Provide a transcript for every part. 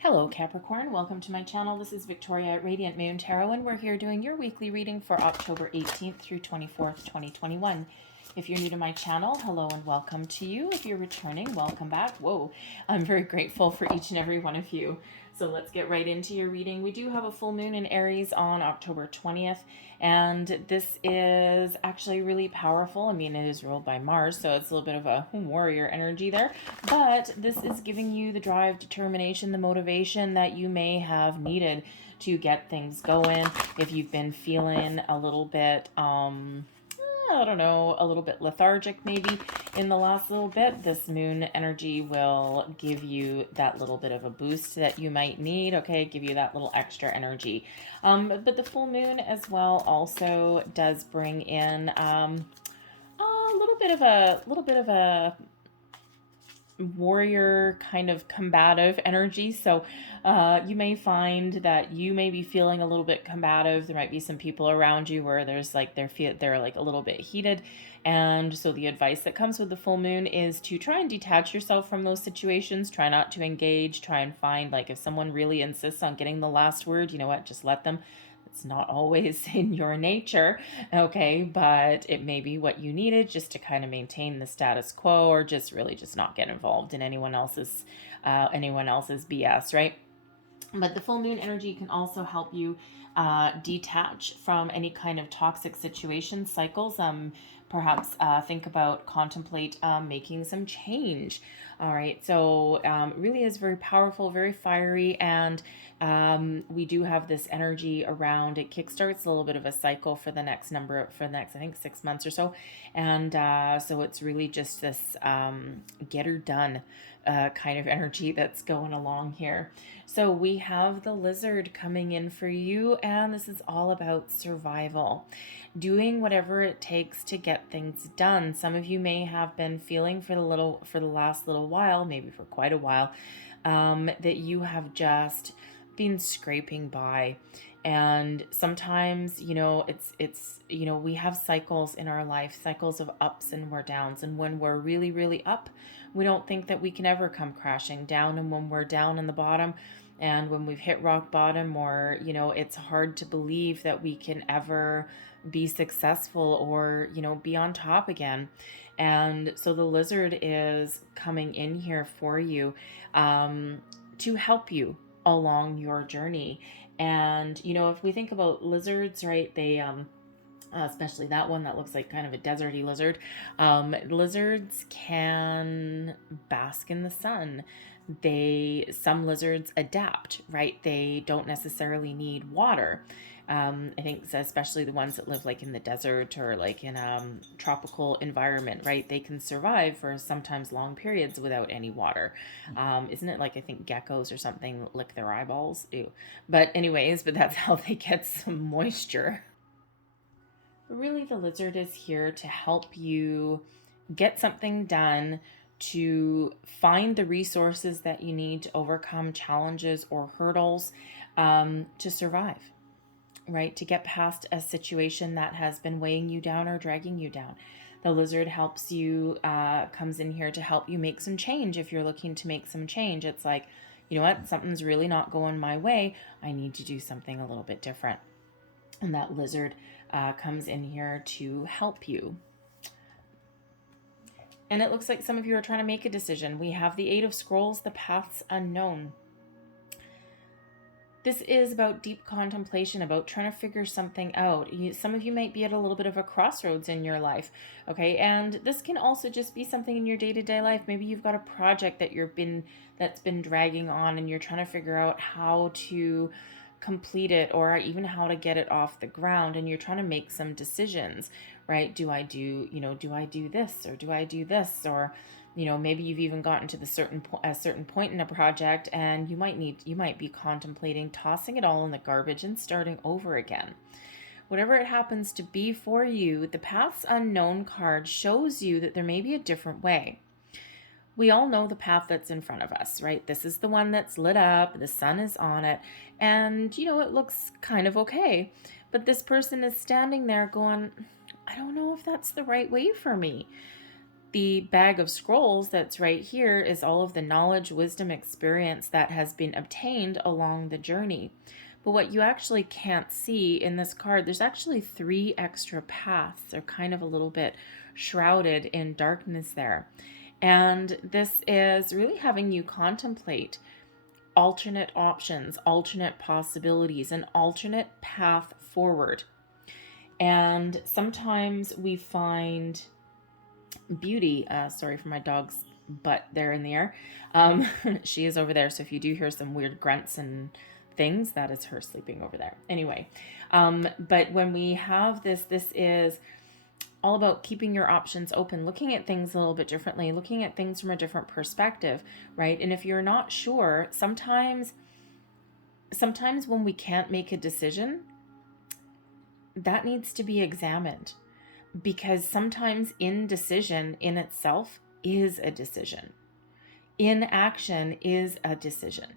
Hello Capricorn, welcome to my channel. This is Victoria at Radiant Moon Tarot, and we're here doing your weekly reading for October 18th through 24th, 2021. If you're new to my channel, hello and welcome to you. If you're returning, welcome back. Whoa, I'm very grateful for each and every one of you. So let's get right into your reading. We do have a full moon in Aries on October 20th, and this is actually really powerful. I mean, it is ruled by Mars, so it's a little bit of a warrior energy there, but this is giving you the drive, determination, the motivation that you may have needed to get things going. If you've been feeling a little bit, I don't know, a little bit lethargic maybe in the last little bit, this moon energy will give you that little bit of a boost that you might need, okay? Give you that little extra energy. But the full moon as well also does bring in a little bit of a warrior kind of combative energy. So you may find that you may be feeling a little bit combative. There might be some people around you where there's like they're like a little bit heated, and so the advice that comes with the full moon is to try and detach yourself from those situations. Try not to engage. Try and find, like, if someone really insists on getting the last word, you know what, just let them. It's not always in your nature, okay, but it may be what you needed just to kind of maintain the status quo, or just really just not get involved in anyone else's BS, right? But the full moon energy can also help you detach from any kind of toxic situation cycles. Perhaps contemplate making some change. All right, so really is very powerful, very fiery, and we do have this energy around. It kickstarts a little bit of a cycle for the next I think 6 months or so, and so it's really just this get her done kind of energy that's going along here. So we have the lizard coming in for you, and this is all about survival, doing whatever it takes to get things done. Some of you may have been feeling for the last little while, maybe for quite a while, that you have just been scraping by. And sometimes, it's we have cycles in our life, cycles of ups and we're downs. And when we're really, really up, we don't think that we can ever come crashing down. And when we're down in the bottom, and when we've hit rock bottom, or, it's hard to believe that we can ever be successful or, be on top again. And so the lizard is coming in here for you to help you along your journey. And, if we think about lizards, right, they, especially that one that looks like kind of a deserty lizard, lizards can bask in the sun. Some lizards adapt, right? They don't necessarily need water. I think especially the ones that live like in the desert or like in a tropical environment, right? They can survive for sometimes long periods without any water. Isn't it like, I think geckos or something lick their eyeballs? Ew. But that's how they get some moisture. But really, the lizard is here to help you get something done, to find the resources that you need to overcome challenges or hurdles, to survive, right? To get past a situation that has been weighing you down or dragging you down. The lizard helps you, comes in here to help you make some change. If you're looking to make some change, it's like, you know what, something's really not going my way. I need to do something a little bit different. And that lizard comes in here to help you. And it looks like some of you are trying to make a decision. We have the Eight of Scrolls, the paths unknown. This is about deep contemplation, about trying to figure something out. Some of you might be at a little bit of a crossroads in your life, okay? And this can also just be something in your day-to-day life. Maybe you've got a project that's been dragging on, and you're trying to figure out how to complete it, or even how to get it off the ground, and you're trying to make some decisions, right? Do I do this, or do I do this? Or maybe you've even gotten to a certain point in a project, and you might be contemplating tossing it all in the garbage and starting over again. Whatever it happens to be for you, the Paths Unknown card shows you that there may be a different way. We all know the path that's in front of us, right? This is the one that's lit up, the sun is on it, and it looks kind of okay. But this person is standing there going, I don't know if that's the right way for me. The bag of scrolls that's right here is all of the knowledge, wisdom, experience that has been obtained along the journey. But what you actually can't see in this card, there's actually 3 extra paths. They're kind of a little bit shrouded in darkness there. And this is really having you contemplate alternate options, alternate possibilities, an alternate path forward. And sometimes we find beauty. Sorry for my dog's butt there in the air. She is over there. So if you do hear some weird grunts and things, that is her sleeping over there. Anyway, but when we have this is all about keeping your options open, looking at things a little bit differently, looking at things from a different perspective, right? And if you're not sure, sometimes when we can't make a decision, that needs to be examined, because sometimes indecision in itself is a decision. Inaction is a decision.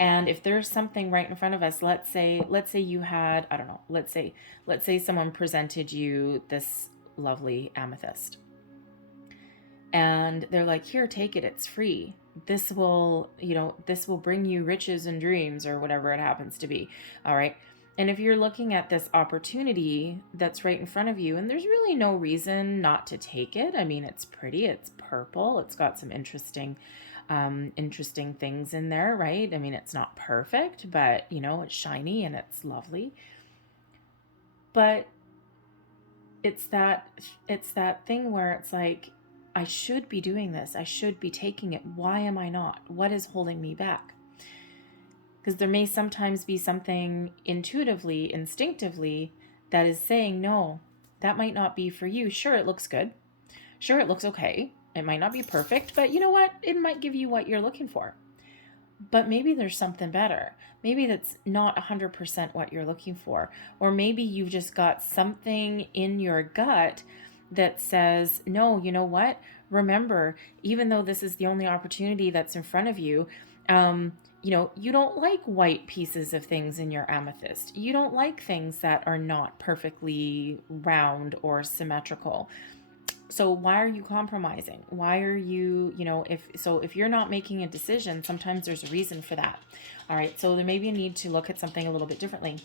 And if there's something right in front of us, let's say you had, I don't know, let's say someone presented you this lovely amethyst. And they're like, here, take it, it's free. This will bring you riches and dreams, or whatever it happens to be. All right. And if you're looking at this opportunity that's right in front of you, and there's really no reason not to take it. I mean, it's pretty, it's purple, it's got some interesting things in there, right? I mean, it's not perfect, but it's shiny and it's lovely. But it's that thing where it's like, I should be doing this. I should be taking it. Why am I not? What is holding me back? Because there may sometimes be something intuitively, instinctively, that is saying, no, that might not be for you. Sure, it looks good. Sure, it looks okay. It might not be perfect, but you know what? It might give you what you're looking for. But maybe there's something better. Maybe that's not 100% what you're looking for. Or maybe you've just got something in your gut that says, no, you know what? Remember, even though this is the only opportunity that's in front of you, you don't like white pieces of things in your amethyst. You don't like things that are not perfectly round or symmetrical. So why are you compromising? Why are you, if you're not making a decision, sometimes there's a reason for that. All right. So there may be a need to look at something a little bit differently.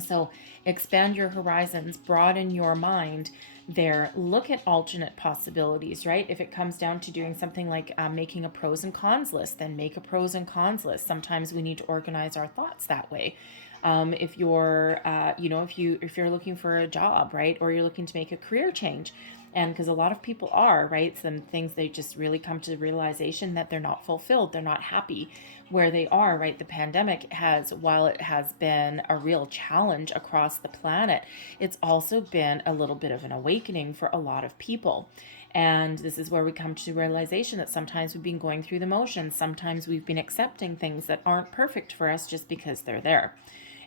So expand your horizons, broaden your mind there, look at alternate possibilities, right? If it comes down to doing something like making a pros and cons list, then make a pros and cons list. Sometimes we need to organize our thoughts that way. If you're, if you're looking for a job, right? Or you're looking to make a career change, and because a lot of people are, right? Some things they just really come to the realization that they're not fulfilled. They're not happy where they are, right? The pandemic while it has been a real challenge across the planet, it's also been a little bit of an awakening for a lot of people. And this is where we come to the realization that sometimes we've been going through the motions. Sometimes we've been accepting things that aren't perfect for us just because they're there.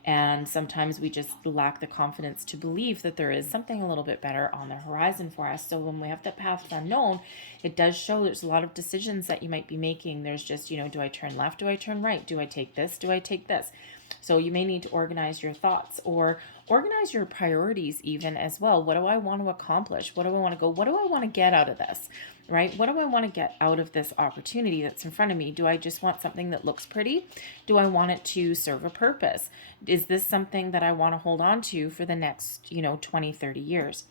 And sometimes we just lack the confidence to believe that there is something a little bit better on the horizon for us. So when we have that path unknown, it does show there's a lot of decisions that you might be making. There's just, do I turn left? Do I turn right? Do I take this? Do I take this? So you may need to organize your thoughts or organize your priorities even as well. What do I want to accomplish? What do I want to go? What do I want to get out of this? Right? What do I want to get out of this opportunity that's in front of me? Do I just want something that looks pretty? Do I want it to serve a purpose? Is this something that I want to hold on to for the next, 20, 30 years?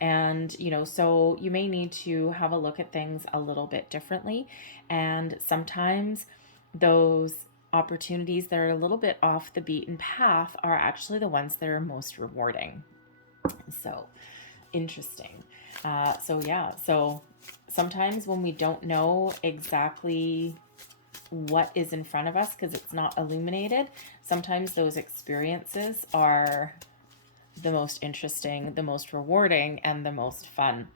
And, so you may need to have a look at things a little bit differently. And sometimes those opportunities that are a little bit off the beaten path are actually the ones that are most rewarding. So interesting. So sometimes when we don't know exactly what is in front of us because it's not illuminated, sometimes those experiences are the most interesting, the most rewarding, and the most fun.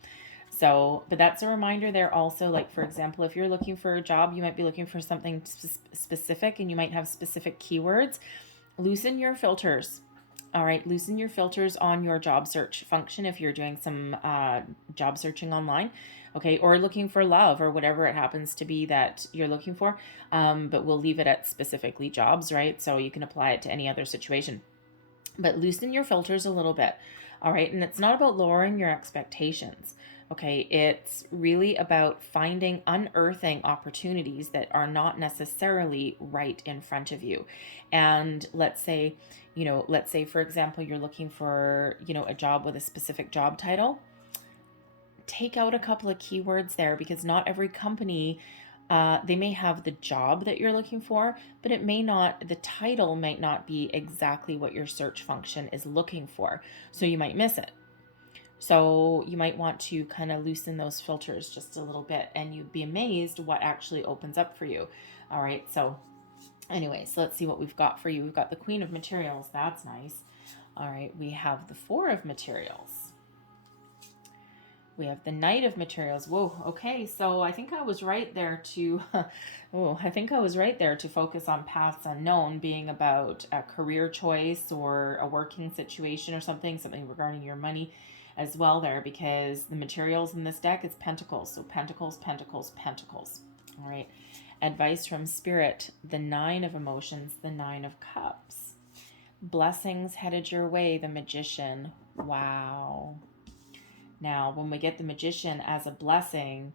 So, but that's a reminder there also, like, for example, if you're looking for a job, you might be looking for something specific and you might have specific keywords. Loosen your filters. All right, loosen your filters on your job search function if you're doing some job searching online, okay, or looking for love or whatever it happens to be that you're looking for. But we'll leave it at specifically jobs, right? So you can apply it to any other situation. But loosen your filters a little bit, all right? And it's not about lowering your expectations, Okay, it's really about unearthing opportunities that are not necessarily right in front of you. And let's say, for example, you're looking for, a job with a specific job title. Take out a couple of keywords there, because not every company, they may have the job that you're looking for, but the title might not be exactly what your search function is looking for. So you might miss it. So you might want to kind of loosen those filters just a little bit, and you'd be amazed what actually opens up for you. All right. So anyway, so let's see what we've got for you. We've got the Queen of Materials. That's nice. All right. We have the Four of Materials. We have the Knight of Materials. Whoa. Okay. So I think I was right there to, I think I was right there to focus on paths unknown being about a career choice or a working situation or something regarding your money as well there, because the materials in this deck is Pentacles. So Pentacles, Pentacles, Pentacles. All right. Advice from Spirit, the Nine of Emotions, the Nine of Cups. Blessings headed your way, the Magician. Wow. Now, when we get the Magician as a blessing,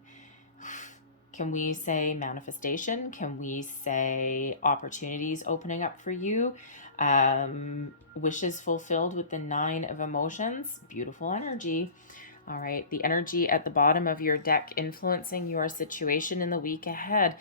can we say manifestation? Can we say opportunities opening up for you? Wishes fulfilled with the Nine of Emotions. Beautiful energy. All right. The energy at the bottom of your deck influencing your situation in the week ahead.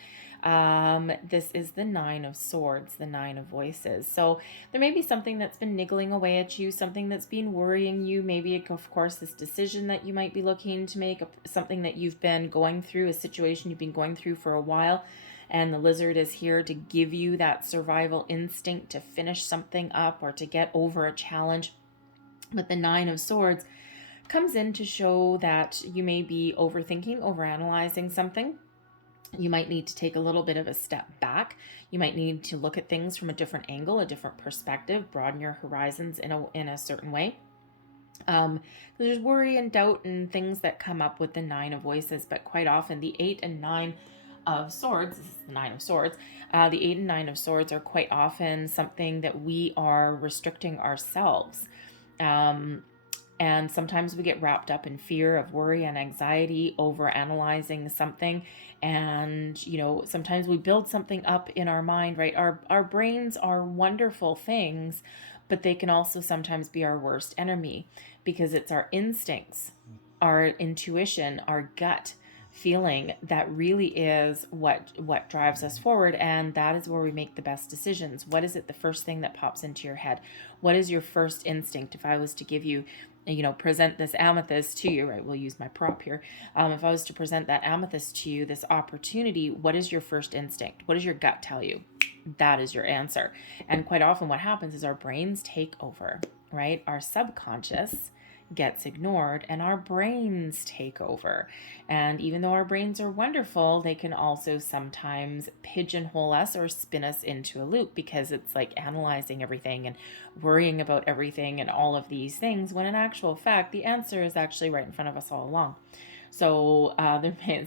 This is the Nine of Swords, the Nine of Voices. So there may be something that's been niggling away at you, something that's been worrying you. Maybe, of course, this decision that you might be looking to make, something that you've been going through, a situation you've been going through for a while. And the Lizard is here to give you that survival instinct to finish something up or to get over a challenge. But the Nine of Swords comes in to show that you may be overthinking, overanalyzing something. You might need to take a little bit of a step back. You might need to look at things from a different angle, a different perspective, broaden your horizons in a certain way. There's worry and doubt and things that come up with the Nine of Voices, but quite often the 8 and 9 of Swords, this is the Nine of Swords, the 8 and 9 of Swords are quite often something that we are restricting ourselves. And sometimes we get wrapped up in fear of worry and anxiety over analyzing something. And, sometimes we build something up in our mind, right? Our brains are wonderful things, but they can also sometimes be our worst enemy, because it's our instincts, our intuition, our gut feeling that really is what drives us forward. And that is where we make the best decisions. What is it, the first thing that pops into your head? What is your first instinct? If I was to give you, present this amethyst to you, right? We'll use my prop here. If I was to present that amethyst to you, this opportunity, what is your first instinct? What does your gut tell you? That is your answer. And quite often what happens is our brains take over, right? Our subconscious gets ignored and our brains take over. And even though our brains are wonderful, they can also sometimes pigeonhole us or spin us into a loop, because it's like analyzing everything and worrying about everything and all of these things, when in actual fact, the answer is actually right in front of us all along. So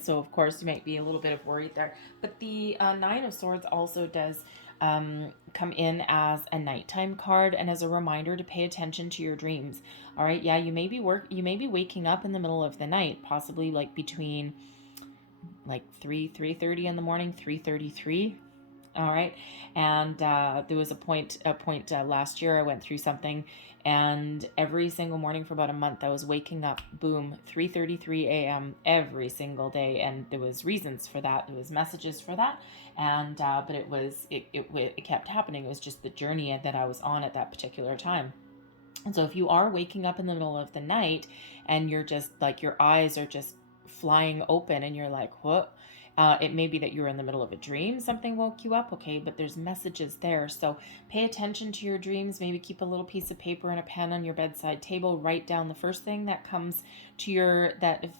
so of course you might be a little bit of worried there. But the Nine of Swords also does come in as a nighttime card and as a reminder to pay attention to your dreams. All right, yeah, you may be waking up in the middle of the night, possibly like between like 3:30 in the morning, 3:33. All right. And there was a point last year I went through something, and every single morning for about a month I was waking up, boom, 3:33 a.m. every single day. And there was reasons for that. There was messages for that. And but it kept happening. It was just the journey that I was on at that particular time. And so if you are waking up in the middle of the night and you're just like, your eyes are just flying open and you're like, what? It may be that you're in the middle of a dream, something woke you up, okay, but there's messages there. So pay attention to your dreams. Maybe keep a little piece of paper and a pen on your bedside table. Write down the first thing that comes to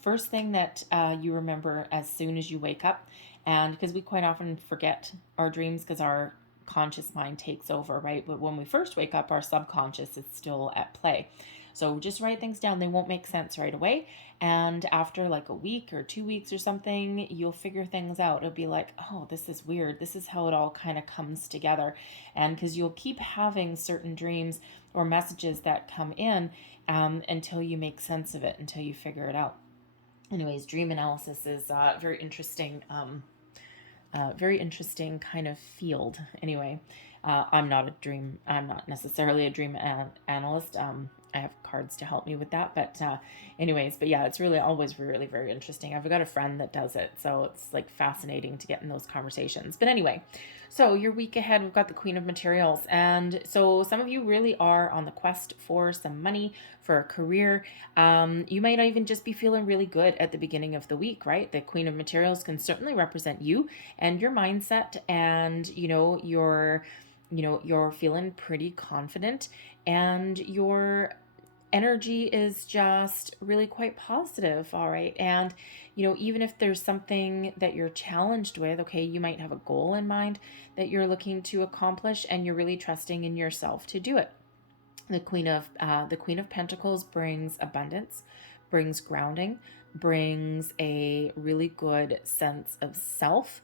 first thing that you remember as soon as you wake up. And because we quite often forget our dreams because our conscious mind takes over, right? But when we first wake up, our subconscious is still at play. So just write things down. They won't make sense right away. And after like a week or 2 weeks or something, you'll figure things out. It'll be like, oh, this is weird. This is how it all kind of comes together. And because you'll keep having certain dreams or messages that come in until you make sense of it, until you figure it out. Anyways, dream analysis is very interesting kind of field. Anyway, I'm not necessarily a dream analyst. I have cards to help me with that, but yeah, it's really always really very interesting. I've got a friend that does it, so it's like fascinating to get in those conversations. But anyway, so your week ahead, we've got the Queen of Materials, and so some of you really are on the quest for some money, for a career. You might even just be feeling really good at the beginning of the week, right? The Queen of Materials can certainly represent you and your mindset, and you're feeling pretty confident, and your energy is just really quite positive. All right. And even if there's something that you're challenged with, okay, you might have a goal in mind that you're looking to accomplish, and you're really trusting in yourself to do it. The Queen of Pentacles brings abundance, brings grounding, brings a really good sense of self,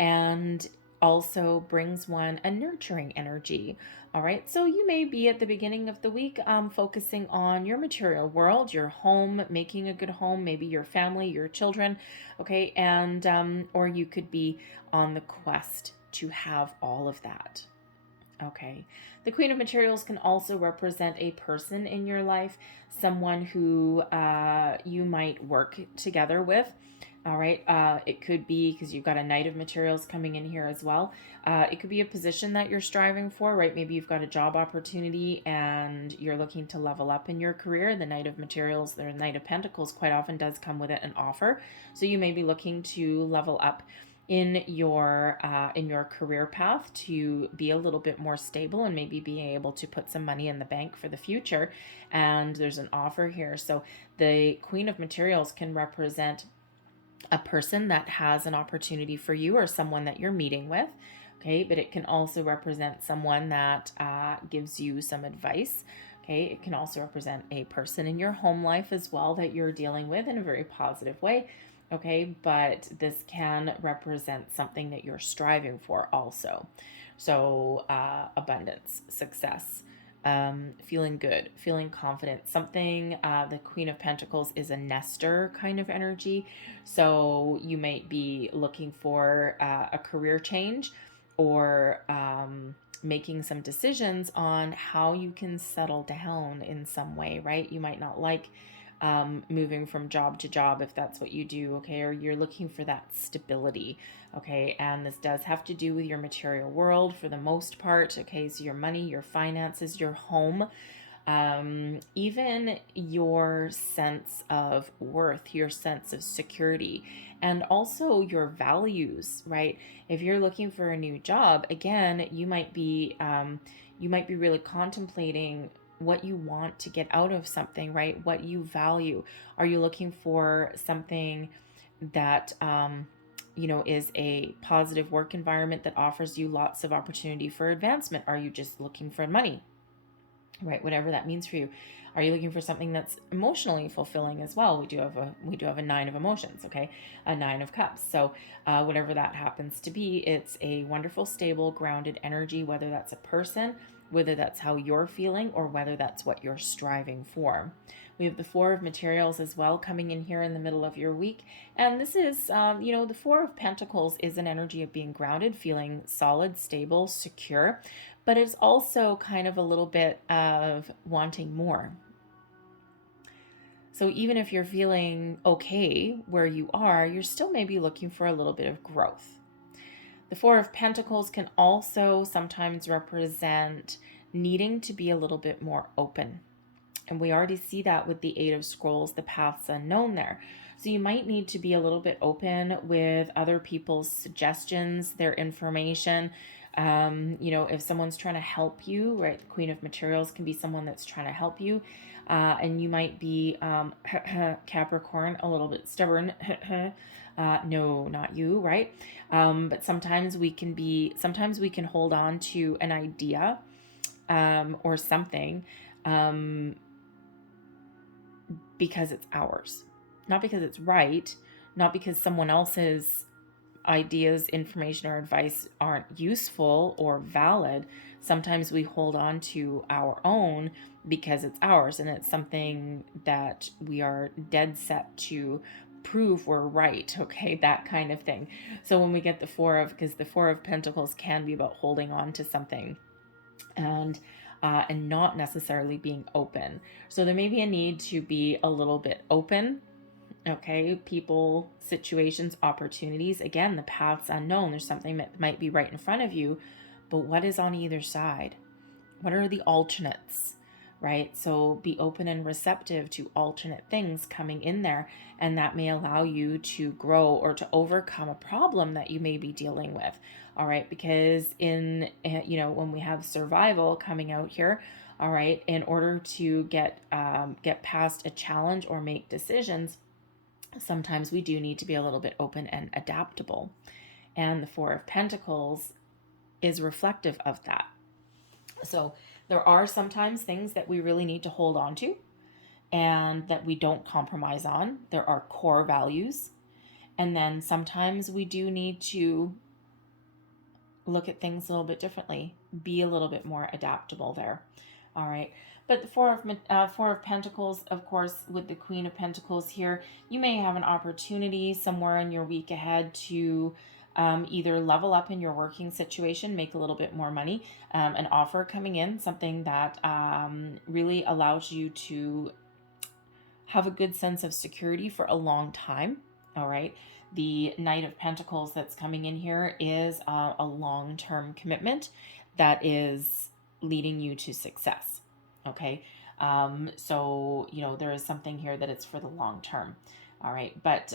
and also brings one a nurturing energy. All right, so you may be at the beginning of the week focusing on your material world, your home, making a good home, maybe your family, your children, okay, and or you could be on the quest to have all of that. Okay, the Queen of Materials can also represent a person in your life, someone who you might work together with. All right, it could be, because you've got a Knight of Materials coming in here as well. It could be a position that you're striving for, right? Maybe you've got a job opportunity and you're looking to level up in your career. The Knight of Materials, the Knight of Pentacles, quite often does come with it an offer. So you may be looking to level up in your career path to be a little bit more stable, and maybe being able to put some money in the bank for the future. And there's an offer here. So the Queen of Materials can represent a person that has an opportunity for you, or someone that you're meeting with. Okay, but it can also represent someone that gives you some advice. Okay, it can also represent a person in your home life as well that you're dealing with in a very positive way. Okay, but this can represent something that you're striving for also. So abundance, success, feeling good, feeling confident. Something, the Queen of Pentacles is a nester kind of energy. So you might be looking for a career change, or making some decisions on how you can settle down in some way, right? You might not like moving from job to job if that's what you do, okay? Or you're looking for that stability, okay? And this does have to do with your material world for the most part, okay? So your money, your finances, your home, even your sense of worth, your sense of security, and also your values, right? If you're looking for a new job, again, you might be really contemplating what you want to get out of something, right? What you value. Are you looking for something that is a positive work environment that offers you lots of opportunity for advancement? Are you just looking for money, right? Whatever that means for you. Are you looking for something that's emotionally fulfilling as well? We do have a 9 of emotions, okay? A 9 of cups. So whatever that happens to be, it's a wonderful, stable, grounded energy, whether that's a person, whether that's how you're feeling, or whether that's what you're striving for. We have the 4 of Materials as well coming in here in the middle of your week. And this is, the 4 of Pentacles is an energy of being grounded, feeling solid, stable, secure. But it's also kind of a little bit of wanting more. So even if you're feeling okay where you are, you're still maybe looking for a little bit of growth. The 4 of Pentacles can also sometimes represent needing to be a little bit more open. And we already see that with the 8 of Scrolls, the paths unknown there. So you might need to be a little bit open with other people's suggestions, their information. If someone's trying to help you, right? The Queen of Materials can be someone that's trying to help you. And you might be, Capricorn, a little bit stubborn. No, not you, right? But sometimes we can hold on to an idea or something because it's ours. Not because it's right, not because someone else's ideas, information, or advice aren't useful or valid. Sometimes we hold on to our own because it's ours, and it's something that we are dead set to prove we're right, okay, that kind of thing. So when we get because the Four of Pentacles can be about holding on to something and not necessarily being open. So there may be a need to be a little bit open. Okay, people, situations, opportunities. Again, the path's unknown. There's something that might be right in front of you, but what is on either side? What are the alternates, right? So be open and receptive to alternate things coming in there, and that may allow you to grow or to overcome a problem that you may be dealing with. All right, because when we have survival coming out here, all right, in order to get past a challenge or make decisions, sometimes we do need to be a little bit open and adaptable. And the Four of Pentacles is reflective of that. So there are sometimes things that we really need to hold on to and that we don't compromise on. There are core values. And then sometimes we do need to look at things a little bit differently, be a little bit more adaptable there. All right. But the Four of Pentacles, of course, with the Queen of Pentacles here, you may have an opportunity somewhere in your week ahead to either level up in your working situation, make a little bit more money, an offer coming in, something that really allows you to have a good sense of security for a long time. All right. The Knight of Pentacles that's coming in here is a long-term commitment that is leading you to success. Okay. So, there is something here that it's for the long term. All right. But,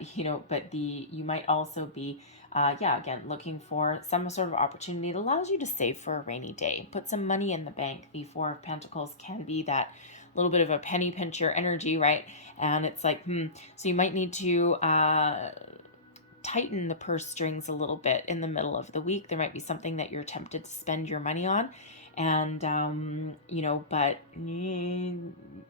you might also be, again, looking for some sort of opportunity that allows you to save for a rainy day, put some money in the bank. The Four of Pentacles can be that little bit of a penny pincher energy, right? And it's like, so you might need to, tighten the purse strings a little bit in the middle of the week. There might be something that you're tempted to spend your money on. And, but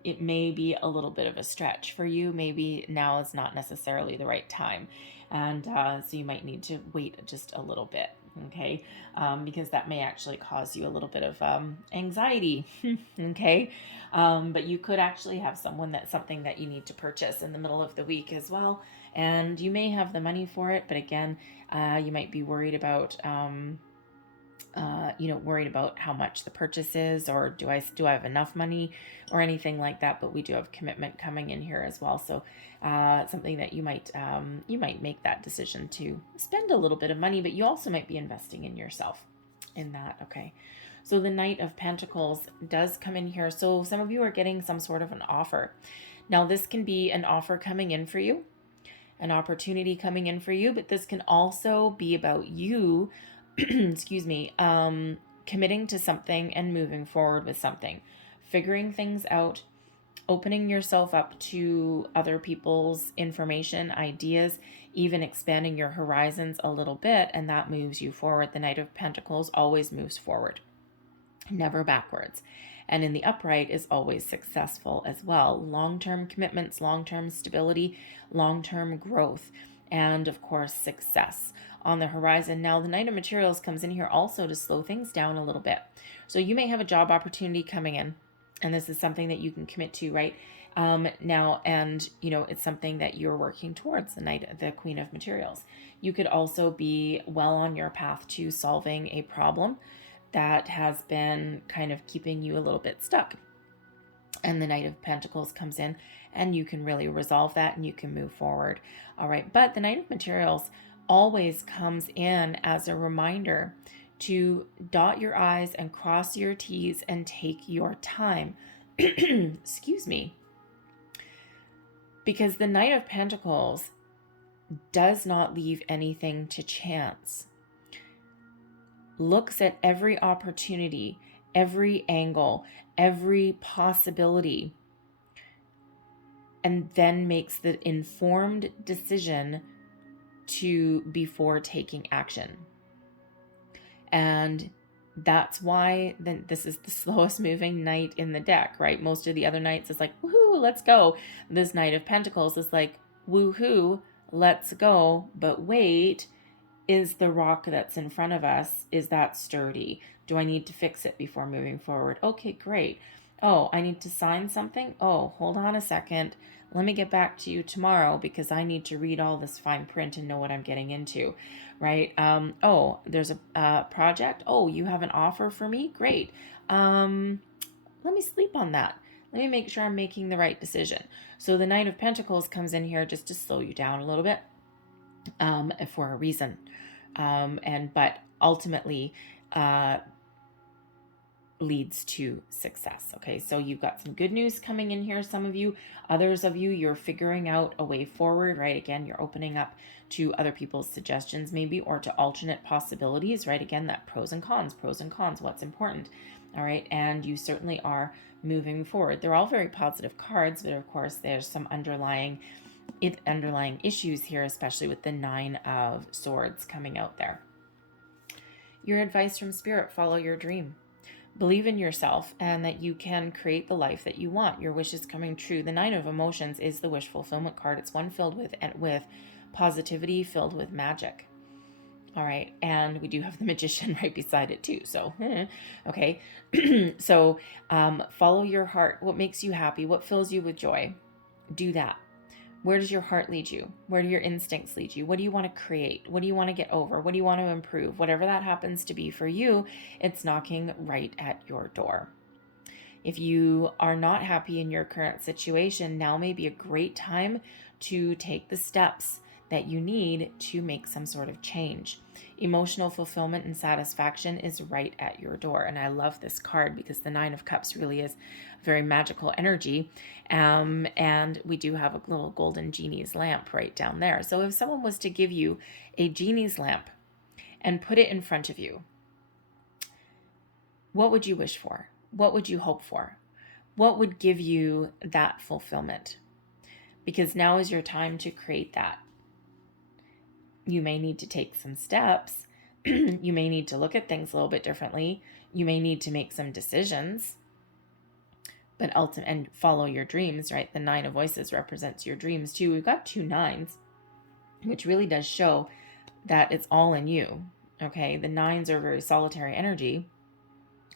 it may be a little bit of a stretch for you. Maybe now is not necessarily the right time. And so you might need to wait just a little bit, okay? Because that may actually cause you a little bit of anxiety, okay? But you could actually have something that you need to purchase in the middle of the week as well. And you may have the money for it, but again, you might be worried about how much the purchase is, or do I have enough money or anything like that. But we do have commitment coming in here as well. So something that you might make that decision to spend a little bit of money, but you also might be investing in yourself in that. Okay. So the Knight of Pentacles does come in here. So some of you are getting some sort of an offer. Now this can be an offer coming in for you, an opportunity coming in for you, but this can also be about you excuse me, committing to something and moving forward with something, figuring things out, opening yourself up to other people's information, ideas, even expanding your horizons a little bit, and that moves you forward. The Knight of Pentacles always moves forward, never backwards. And in the upright is always successful as well. Long-term commitments, long-term stability, long-term growth, and of course, success on the horizon. Now, the Knight of Materials comes in here also to slow things down a little bit. So you may have a job opportunity coming in, and this is something that you can commit to, right? Now, and it's something that you're working towards, the Queen of Materials. You could also be well on your path to solving a problem that has been kind of keeping you a little bit stuck. And the Knight of Pentacles comes in, and you can really resolve that and you can move forward. All right. But the Knight of Materials always comes in as a reminder to dot your I's and cross your T's and take your time. Excuse me. Because the Knight of Pentacles does not leave anything to chance. Looks at every opportunity, every angle, every possibility, and then makes the informed decision before taking action. And that's why this is the slowest moving knight in the deck, right? Most of the other knights is like, woohoo, let's go. This Knight of Pentacles is like, woohoo, let's go. But wait, is the rock that's in front of us, is that sturdy? Do I need to fix it before moving forward? Okay, great. Oh, I need to sign something? Oh, hold on a second. Let me get back to you tomorrow because I need to read all this fine print and know what I'm getting into, right? Oh, there's a project. Oh, you have an offer for me? Great. Um, Let me sleep on that. Let me make sure I'm making the right decision. So the Knight of Pentacles comes in here just to slow you down a little bit, for a reason. But ultimately, uh, leads to success. Okay, so you've got some good news coming in here. Some of you, others of you, you're figuring out a way forward, right? Again, you're opening up to other people's suggestions, maybe, or to alternate possibilities, right? Again, that pros and cons, what's important. All right, and you certainly are moving forward. They're all very positive cards, but of course, there's some underlying issues here, especially with the Nine of Swords coming out there. Your advice from Spirit: follow your dream. Believe in yourself and that you can create the life that you want. Your wish is coming true. The Nine of Emotions is the wish fulfillment card. It's one filled with positivity, filled with magic. All right, and we do have the Magician right beside it too. So, okay. So, follow your heart. What makes you happy? What fills you with joy? Do that. Where does your heart lead you? Where do your instincts lead you? What do you want to create? What do you want to get over? What do you want to improve? Whatever that happens to be for you, it's knocking right at your door. If you are not happy in your current situation, now may be a great time to take the steps that you need to make some sort of change. Emotional fulfillment and satisfaction is right at your door. And I love this card because the Nine of Cups really is very magical energy. And we do have a little golden genie's lamp right down there. So if someone was to give you a genie's lamp and put it in front of you, what would you wish for? What would you hope for? What would give you that fulfillment? Because now is your time to create that. You may need to take some steps. You may need to look at things a little bit differently. You may need to make some decisions. But and follow your dreams, right? The Nine of Voices represents your dreams too. We've got two nines, which really does show that it's all in you. Okay, the nines are very solitary energy,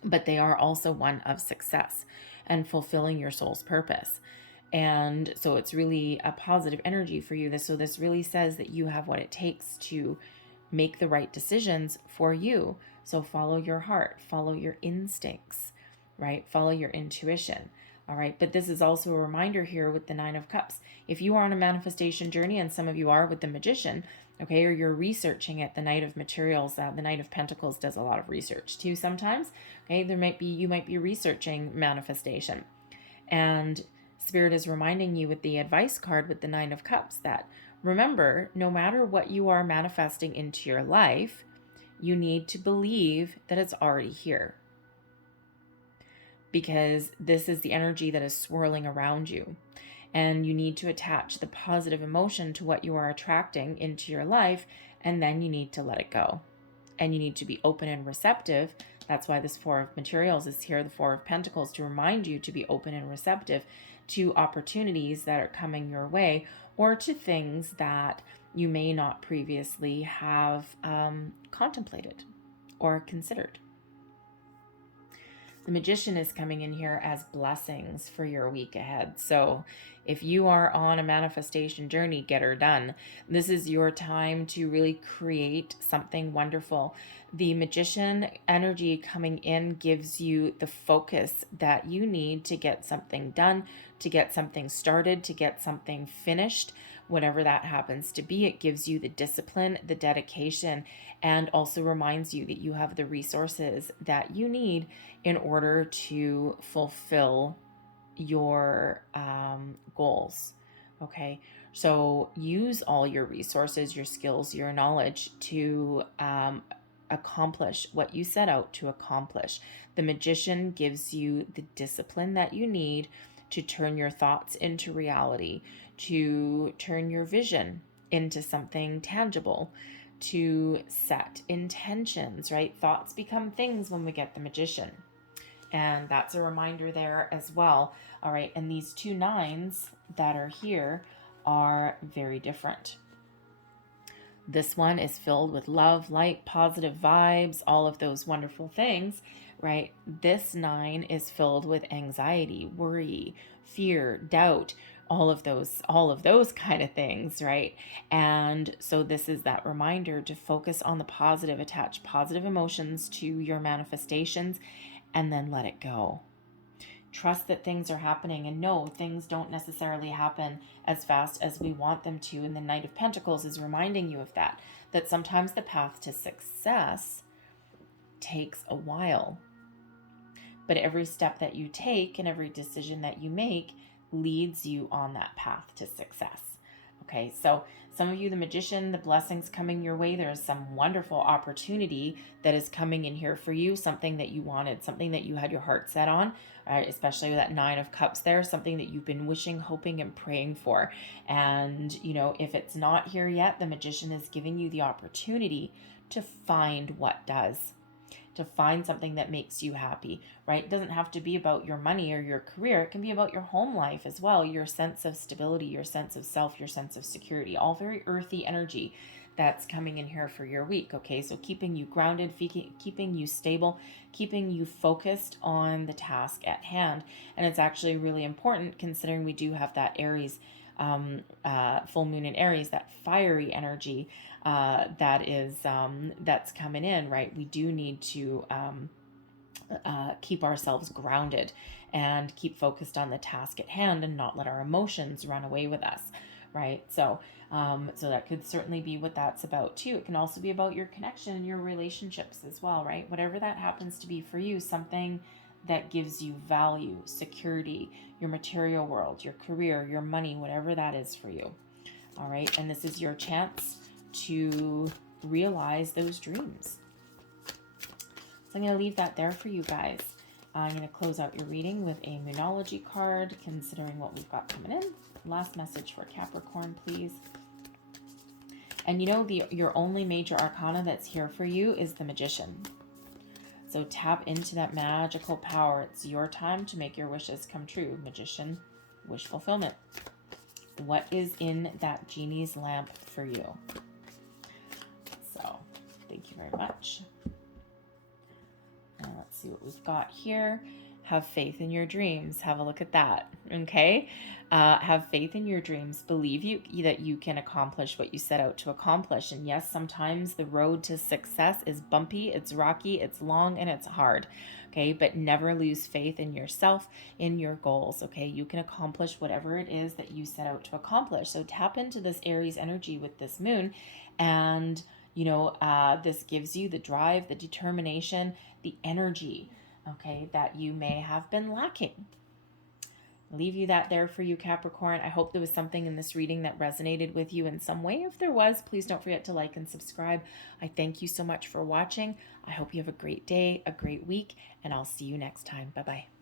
but they are also one of success and fulfilling your soul's purpose. And so it's really a positive energy for you. So this really says that you have what it takes to make the right decisions for you. So follow your heart, follow your instincts, right? Follow your intuition. All right. But this is also a reminder here with the Nine of Cups. If you are on a manifestation journey, and some of you are with the Magician, okay, or you're researching it, the Knight of Materials, the Knight of Pentacles does a lot of research too sometimes. Okay, you might be researching manifestation. And Spirit is reminding you with the advice card with the Nine of Cups that remember, no matter what you are manifesting into your life, you need to believe that it's already here. Because this is the energy that is swirling around you. And you need to attach the positive emotion to what you are attracting into your life, and then you need to let it go. And you need to be open and receptive. That's why this Four of Materials is here, the Four of Pentacles, to remind you to be open and receptive to opportunities that are coming your way, or to things that you may not previously have contemplated or considered. The Magician is coming in here as blessings for your week ahead. So if you are on a manifestation journey, get her done. This is your time to really create something wonderful. The Magician energy coming in gives you the focus that you need to get something done, to get something started, to get something finished. Whatever that happens to be, it gives you the discipline, the dedication, and also reminds you that you have the resources that you need in order to fulfill your goals. Okay, so use all your resources, your skills, your knowledge to accomplish what you set out to accomplish. The Magician gives you the discipline that you need to turn your thoughts into reality, to turn your vision into something tangible, to set intentions, right? Thoughts become things when we get the Magician. And that's a reminder there as well. All right, and these two nines that are here are very different. This one is filled with love, light, positive vibes, all of those wonderful things, right? This 9 is filled with anxiety, worry, fear, doubt, all of those kind of things, right? And so this is that reminder to focus on the positive, attach positive emotions to your manifestations, and then let it go. Trust that things are happening, and no, things don't necessarily happen as fast as we want them to. And the Knight of Pentacles is reminding you of that sometimes the path to success takes a while. But every step that you take and every decision that you make leads you on that path to success. Okay, so some of you, the Magician, the blessings coming your way. There's some wonderful opportunity that is coming in here for you, something that you wanted, something that you had your heart set on, especially with that 9 of Cups there, something that you've been wishing, hoping, and praying for. And, if it's not here yet, the Magician is giving you the opportunity to find what does. To find something that makes you happy, right? It doesn't have to be about your money or your career. It can be about your home life as well, your sense of stability, your sense of self, your sense of security, all very earthy energy that's coming in here for your week, okay? So keeping you grounded, keeping you stable, keeping you focused on the task at hand. And it's actually really important considering we do have that Aries, full moon in Aries, that fiery energy that's coming in, right? We do need to keep ourselves grounded and keep focused on the task at hand and not let our emotions run away with us, right? So that could certainly be what that's about too. It can also be about your connection and your relationships as well, right? Whatever that happens to be for you, something that gives you value, security, your material world, your career, your money, whatever that is for you. All right, and this is your chance to realize those dreams. So I'm going to leave that there for you guys. I'm going to close out your reading with a Moonology card, considering what we've got coming in. Last message for Capricorn, please. And your only major arcana that's here for you is the Magician. So tap into that magical power. It's your time to make your wishes come true. Magician, wish fulfillment. What is in that genie's lamp for you? So thank you very much. Now let's see what we've got here. Have faith in your dreams. Have a look at that. Okay. Have faith in your dreams. Believe that you can accomplish what you set out to accomplish. And yes, sometimes the road to success is bumpy, it's rocky, it's long, and it's hard. Okay. But never lose faith in yourself, in your goals. Okay. You can accomplish whatever it is that you set out to accomplish. So tap into this Aries energy with this moon, and this gives you the drive, the determination, the energy, okay, that you may have been lacking. I'll leave you that there for you, Capricorn. I hope there was something in this reading that resonated with you in some way. If there was, please don't forget to like and subscribe. I thank you so much for watching. I hope you have a great day, a great week, and I'll see you next time. Bye-bye.